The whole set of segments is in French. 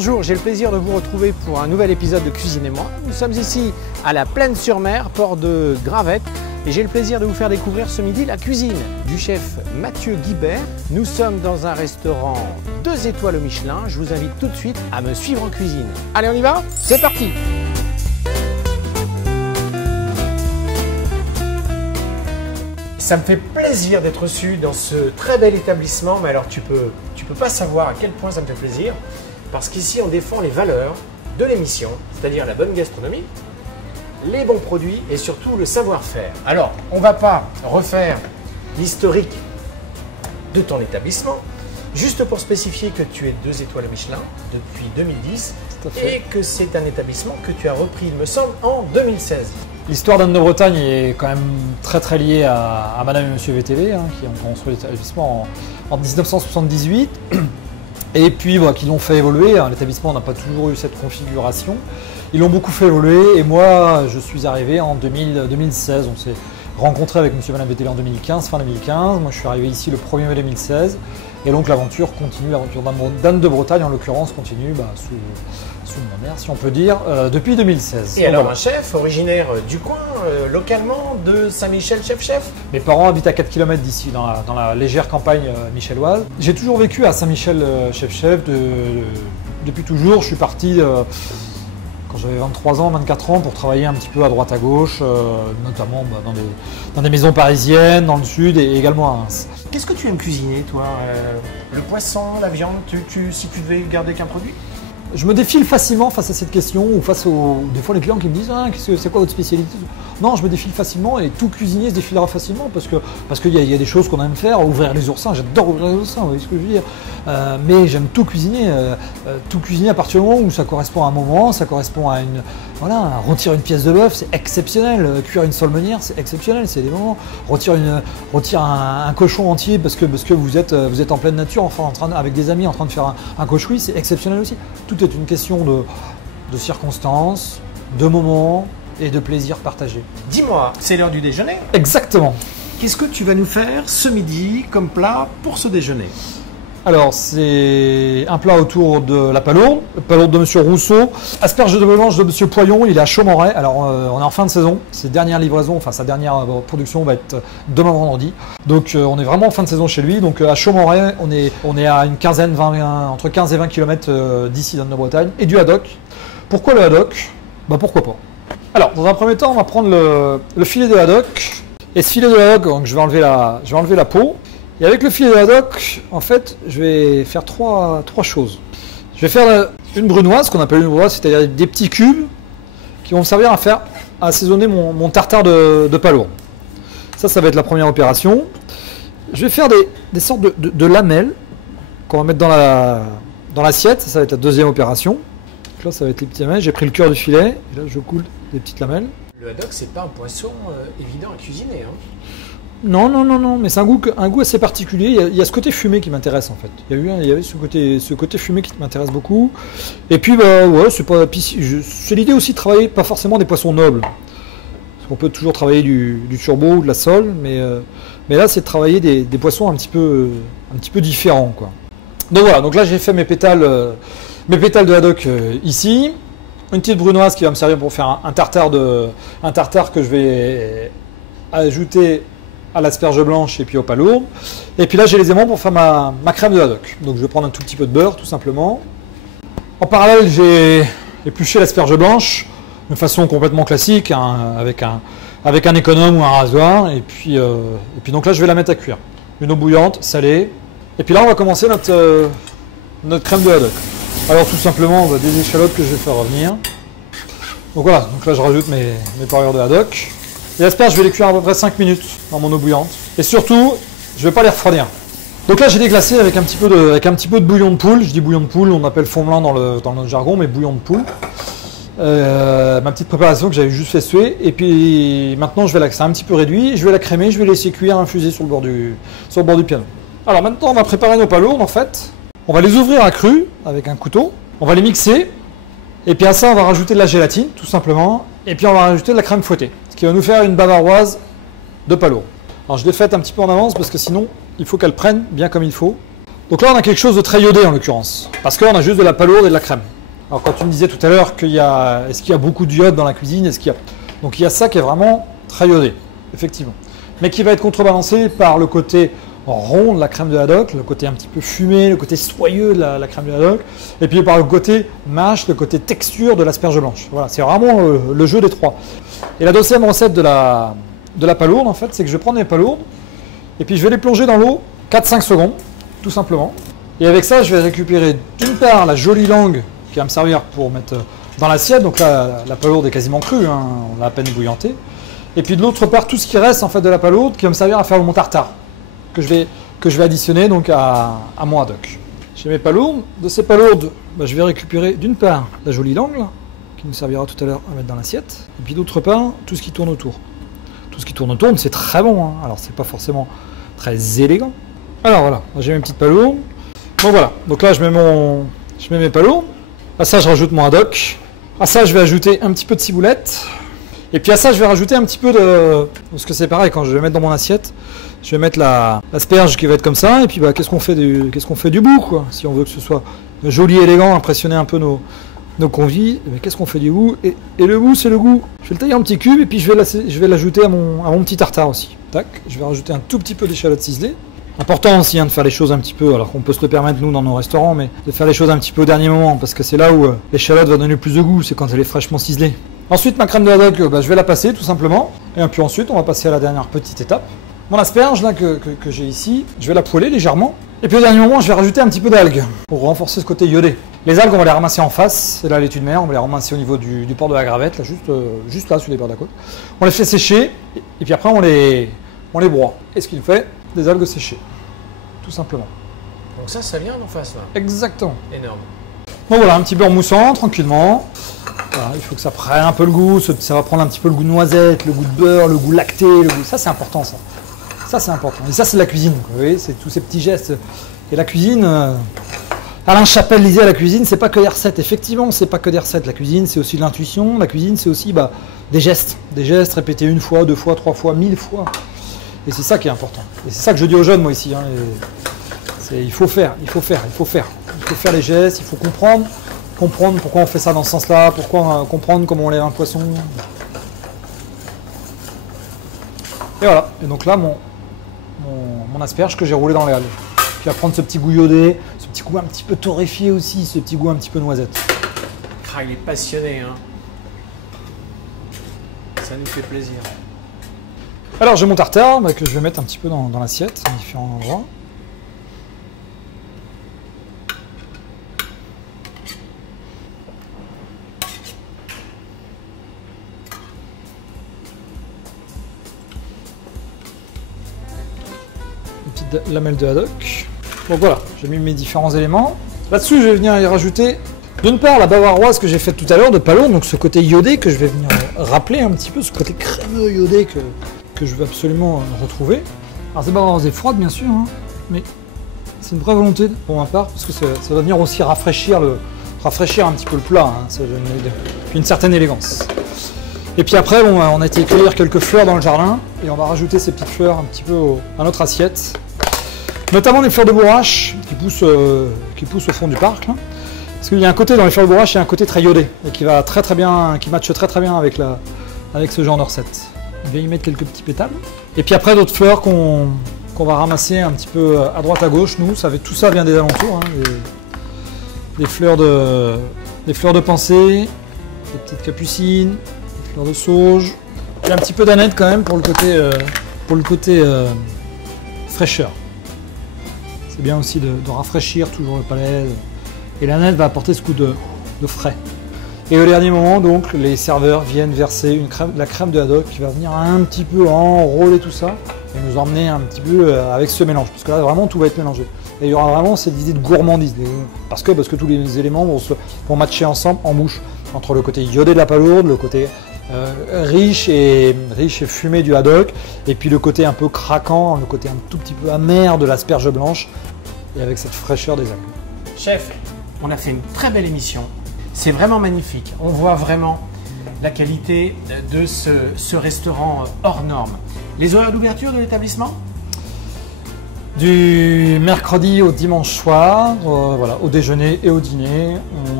Bonjour, j'ai le plaisir de vous retrouver pour un nouvel épisode de Cuisine et moi. Nous sommes ici à la Plaine-sur-Mer, port de Gravette, et j'ai le plaisir de vous faire découvrir ce midi la cuisine du chef Mathieu Guibert. Nous sommes dans un restaurant 2 étoiles au Michelin. Je vous invite tout de suite à me suivre en cuisine. Allez, on y va? C'est parti! Ça me fait plaisir d'être reçu dans ce très bel établissement, mais alors tu peux pas savoir à quel point ça me fait plaisir, parce qu'ici on défend les valeurs de l'émission, c'est-à-dire la bonne gastronomie, les bons produits et surtout le savoir-faire. Alors, on va pas refaire l'historique de ton établissement, juste pour spécifier que tu es 2 étoiles Michelin depuis 2010 et que c'est un établissement que tu as repris, il me semble, en 2016. L'histoire d'Anne de Bretagne est quand même très liée à Madame et Monsieur VTV, qui ont construit l'établissement en 1978. Et puis qui l'ont fait évoluer. L'établissement n'a pas toujours eu cette configuration. Ils l'ont beaucoup fait évoluer et moi je suis arrivé en 2016. On s'est rencontré avec Monsieur et Madame VTV en 2015, fin 2015. Moi je suis arrivé ici le 1er mai 2016. Et donc l'aventure continue, l'aventure d'Anne de Bretagne en l'occurrence continue sous mon air, si on peut dire, depuis 2016. Et donc, alors un chef originaire du coin, localement, de Saint-Michel, chef. Mes parents habitent à 4 km d'ici, dans la légère campagne michelloise. J'ai toujours vécu à Saint-Michel, chef, depuis toujours. Je suis parti quand j'avais 23 ans, 24 ans, pour travailler un petit peu à droite à gauche, notamment dans des maisons parisiennes, dans le sud et également à Reims. Qu'est-ce que tu aimes cuisiner, toi? Le poisson, la viande, si tu devais garder qu'un produit? Je me défile facilement face à cette question ou face des fois les clients qui me disent c'est quoi votre spécialité? Non, je me défile facilement et tout cuisinier se défilera facilement parce qu'il y a des choses qu'on aime faire. Ouvrir les oursins, j'adore ouvrir les oursins, vous voyez ce que je veux dire. Mais j'aime tout cuisiner à partir du moment où ça correspond à un moment, ça correspond à rôtir une pièce de bœuf, c'est exceptionnel. Cuire une solmenière, c'est exceptionnel, c'est des moments. Rôtir un cochon entier parce que vous êtes en pleine nature, enfin avec des amis en train de faire un cochoui, c'est exceptionnel aussi. Tout est une question de circonstances, de moments et de plaisir partagé. Dis-moi, c'est l'heure du déjeuner? Exactement. Qu'est-ce que tu vas nous faire ce midi comme plat pour ce déjeuner? Alors, c'est un plat autour de la palourde de Monsieur Rousseau. Asperges de blanche de Monsieur Poyon, il est à Chaumoret. Alors, on est en fin de saison. Sa dernière livraison, sa dernière production va être demain vendredi. Donc, on est vraiment en fin de saison chez lui. Donc, à Chaumoret, on est à une quinzaine, entre 15 et 20 km d'ici, dans de Bretagne. Et du haddock. Pourquoi le haddock? Pourquoi pas. Alors, dans un premier temps, on va prendre le filet de haddock. Et ce filet de haddock, donc, je vais enlever la peau. Et avec le filet de haddock, en fait, je vais faire trois choses. Je vais faire une brunoise, qu'on appelle une brunoise, c'est-à-dire des petits cubes qui vont me servir à assaisonner mon tartare de palourde. Ça va être la première opération. Je vais faire des sortes de lamelles qu'on va mettre dans l'assiette. Ça va être la deuxième opération. Donc là, ça va être les petits lamelles. J'ai pris le cœur du filet. Et là, je coule des petites lamelles. Le haddock, c'est pas un poisson évident à cuisiner, Non, mais c'est un goût assez particulier. Il y a ce côté fumé qui m'intéresse en fait. Il y avait ce côté fumé qui m'intéresse beaucoup. Et puis, c'est l'idée aussi de travailler pas forcément des poissons nobles. Parce qu'on peut toujours travailler du turbo ou de la sole, mais là, c'est de travailler des poissons un petit peu différents, quoi. Donc voilà, donc là, j'ai fait mes pétales de haddock ici. Une petite brunoise qui va me servir pour faire un tartare que je vais ajouter à l'asperge blanche et puis aux palourdes. Et puis là, j'ai les aimants pour faire ma crème de haddock. Donc je vais prendre un tout petit peu de beurre, tout simplement. En parallèle, j'ai épluché l'asperge blanche de façon complètement classique, avec un économe ou un rasoir. Et puis donc là, je vais la mettre à cuire. Une eau bouillante, salée. Et puis là, on va commencer notre crème de haddock. Alors tout simplement, on va des échalotes que je vais faire revenir. Donc voilà, donc là, je rajoute mes parures de haddock. Les asperges, je vais les cuire à peu près 5 minutes dans mon eau bouillante. Et surtout, je ne vais pas les refroidir. Donc là, j'ai déglacé avec un petit peu de bouillon de poule. Je dis bouillon de poule, on appelle fond blanc dans notre jargon, mais bouillon de poule. Ma petite préparation que j'avais juste fait suer. Et puis maintenant, c'est un petit peu réduit. Je vais la crémer, je vais laisser cuire, infuser sur le bord du piano. Alors maintenant, on va préparer nos palourdes en fait. On va les ouvrir à cru avec un couteau. On va les mixer. Et puis à ça, on va rajouter de la gélatine, tout simplement. Et puis on va rajouter de la crème fouettée. Ce qui va nous faire une bavaroise de palourde. Alors je l'ai faite un petit peu en avance parce que sinon, il faut qu'elle prenne bien comme il faut. Donc là, on a quelque chose de très iodé en l'occurrence, parce qu'on a juste de la palourde et de la crème. Alors quand tu me disais tout à l'heure est-ce qu'il y a beaucoup d'iode dans la cuisine, donc il y a ça qui est vraiment très iodé, effectivement, mais qui va être contrebalancé par le côté rond de la crème de haddock, le côté un petit peu fumé, le côté soyeux de la crème de haddock, et puis par le côté mâche, le côté texture de l'asperge blanche. Voilà, c'est vraiment le jeu des trois. Et la deuxième recette de la palourde, en fait, c'est que je vais prendre mes palourdes, et puis je vais les plonger dans l'eau 4-5 secondes, tout simplement. Et avec ça, je vais récupérer d'une part la jolie langue qui va me servir pour mettre dans l'assiette. Donc là, la palourde est quasiment crue, hein, on l'a à peine bouillanté. Et puis de l'autre part, tout ce qui reste en fait de la palourde qui va me servir à faire mon tartare que je vais additionner donc à mon haddock. J'ai mes palourdes. De ces palourdes, je vais récupérer d'une part la jolie langue là, qui nous servira tout à l'heure à mettre dans l'assiette. Et puis d'autre part, tout ce qui tourne autour. Tout ce qui tourne autour, c'est très bon. Hein. Alors c'est pas forcément très élégant. Alors voilà, j'ai mes petites palourdes. Bon voilà, donc là je mets mes palourdes. À ça je rajoute mon haddock. À ça je vais ajouter un petit peu de ciboulette. Et puis à ça je vais rajouter un petit peu de... Parce que c'est pareil, quand je vais mettre dans mon assiette, je vais mettre l'asperge qui va être comme ça. Et puis qu'est-ce qu'on fait du bout quoi. Si on veut que ce soit joli, élégant, impressionner un peu nos convives, mais qu'est-ce qu'on fait du goût et le goût c'est le goût. Je vais le tailler en petits cubes et puis je vais l'ajouter à mon petit tartare aussi. Tac, je vais rajouter un tout petit peu d'échalote ciselée. Important aussi hein, de faire les choses un petit peu, alors qu'on peut se le permettre nous dans nos restaurants, mais de faire les choses un petit peu au dernier moment, parce que c'est là où l'échalote va donner le plus de goût, c'est quand elle est fraîchement ciselée. Ensuite ma crème de haddock, je vais la passer tout simplement, et puis ensuite on va passer à la dernière petite étape. Mon asperge là que j'ai ici, je vais la poêler légèrement, et puis au dernier moment je vais rajouter un petit peu d'algues, pour renforcer ce côté iodé. Les algues on va les ramasser en face, c'est là l'étude mer, on va les ramasser au niveau du port de la gravette, là, juste là sur les bords de la côte. On les fait sécher, et puis après on les broie. Et ce qu'il fait des algues séchées, tout simplement. Donc ça vient d'en face là. Exactement. Énorme. Bon voilà, un petit beurre moussant, tranquillement. Voilà, il faut que ça prenne un peu le goût, ça va prendre un petit peu le goût de noisette, le goût de beurre, le goût lacté, ça c'est important ça. Ça c'est important. Et ça c'est la cuisine, vous voyez, c'est tous ces petits gestes. Et la cuisine, Alain Chappelle disait à la cuisine, c'est pas que des recettes. Effectivement, c'est pas que des recettes. La cuisine, c'est aussi de l'intuition. La cuisine, c'est aussi des gestes. Des gestes répétés une fois, deux fois, trois fois, 1000 fois. Et c'est ça qui est important. Et c'est ça que je dis aux jeunes, moi, ici. Hein. Il faut faire les gestes, il faut comprendre pourquoi on fait ça dans ce sens-là, comprendre comment on lève un poisson. Et voilà. Et donc là, mon asperge que j'ai roulé dans les halles. Qui va prendre ce petit goût iodé, ce petit goût un petit peu torréfié aussi, ce petit goût un petit peu noisette. Ah, il est passionné, hein. Ça nous fait plaisir. Alors j'ai mon tartare que je vais mettre un petit peu dans l'assiette, à différents endroits. Une petite lamelle de haddock. Donc voilà, j'ai mis mes différents éléments. Là-dessus, je vais venir y rajouter d'une part la bavaroise que j'ai faite tout à l'heure de palourde, donc ce côté iodé que je vais venir rappeler un petit peu, ce côté crémeux iodé que je veux absolument retrouver. Alors cette bavaroise est froide bien sûr, hein, mais c'est une vraie volonté pour ma part, parce que ça va venir aussi rafraîchir un petit peu le plat, hein, ça donne une certaine élégance. Et puis après, on a été cueillir quelques fleurs dans le jardin, et on va rajouter ces petites fleurs un petit peu à notre assiette. Notamment les fleurs de bourrache qui poussent au fond du parc. Là. Parce qu'il y a un côté dans les fleurs de bourrache, il y a un côté très iodé, et qui va très bien, qui matche très bien avec ce genre de recette. On va y mettre quelques petits pétales. Et puis après d'autres fleurs qu'on va ramasser un petit peu à droite à gauche. Nous, tout ça vient des alentours. Hein, des fleurs de pensée, des petites capucines, des fleurs de sauge. Et un petit peu d'aneth quand même pour le côté fraîcheur. C'est bien aussi de rafraîchir toujours le palais. Et l'aneth va apporter ce goût de frais. Et au dernier moment, donc, les serveurs viennent verser la crème de haddock qui va venir un petit peu enrôler tout ça et nous emmener un petit peu avec ce mélange. Parce que là, vraiment, tout va être mélangé. Et il y aura vraiment cette idée de gourmandise. Parce que tous les éléments vont matcher ensemble en bouche. Entre le côté iodé de la palourde, le côté riche et fumé du haddock, et puis le côté un peu craquant, le côté un tout petit peu amer de l'asperge blanche, et avec cette fraîcheur des algues. Chef, on a fait une très belle émission. C'est vraiment magnifique. On voit vraiment la qualité de ce restaurant hors norme. Les horaires d'ouverture de l'établissement ? Du mercredi au dimanche soir, voilà, au déjeuner et au dîner.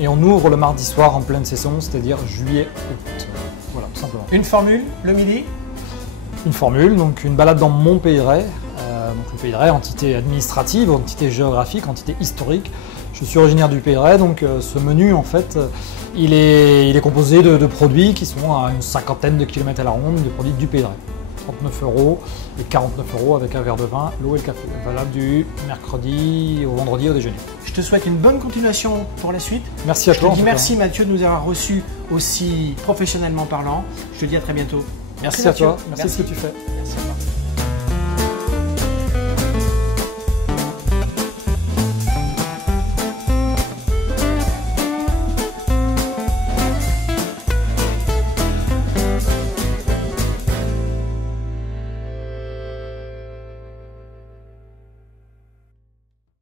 Et on ouvre le mardi soir en pleine saison, c'est-à-dire juillet-août. Voilà, tout simplement. Une formule, le midi? Une formule, donc une balade dans mon pays de Ré. Donc le pays de Ré, entité administrative, entité géographique, entité historique. Je suis originaire du Pays de Ré, donc ce menu, en fait, il est composé de produits qui sont à une 50aine de kilomètres à la ronde, de produits du Pays de Ré. 39 € et 49 € avec un verre de vin, l'eau et le café. Valable du mercredi au vendredi au déjeuner. Je te souhaite une bonne continuation pour la suite. Merci à toi. Je te dis merci Mathieu de nous avoir reçus aussi professionnellement parlant. Je te dis à très bientôt. Merci à toi. Merci de ce que tu fais.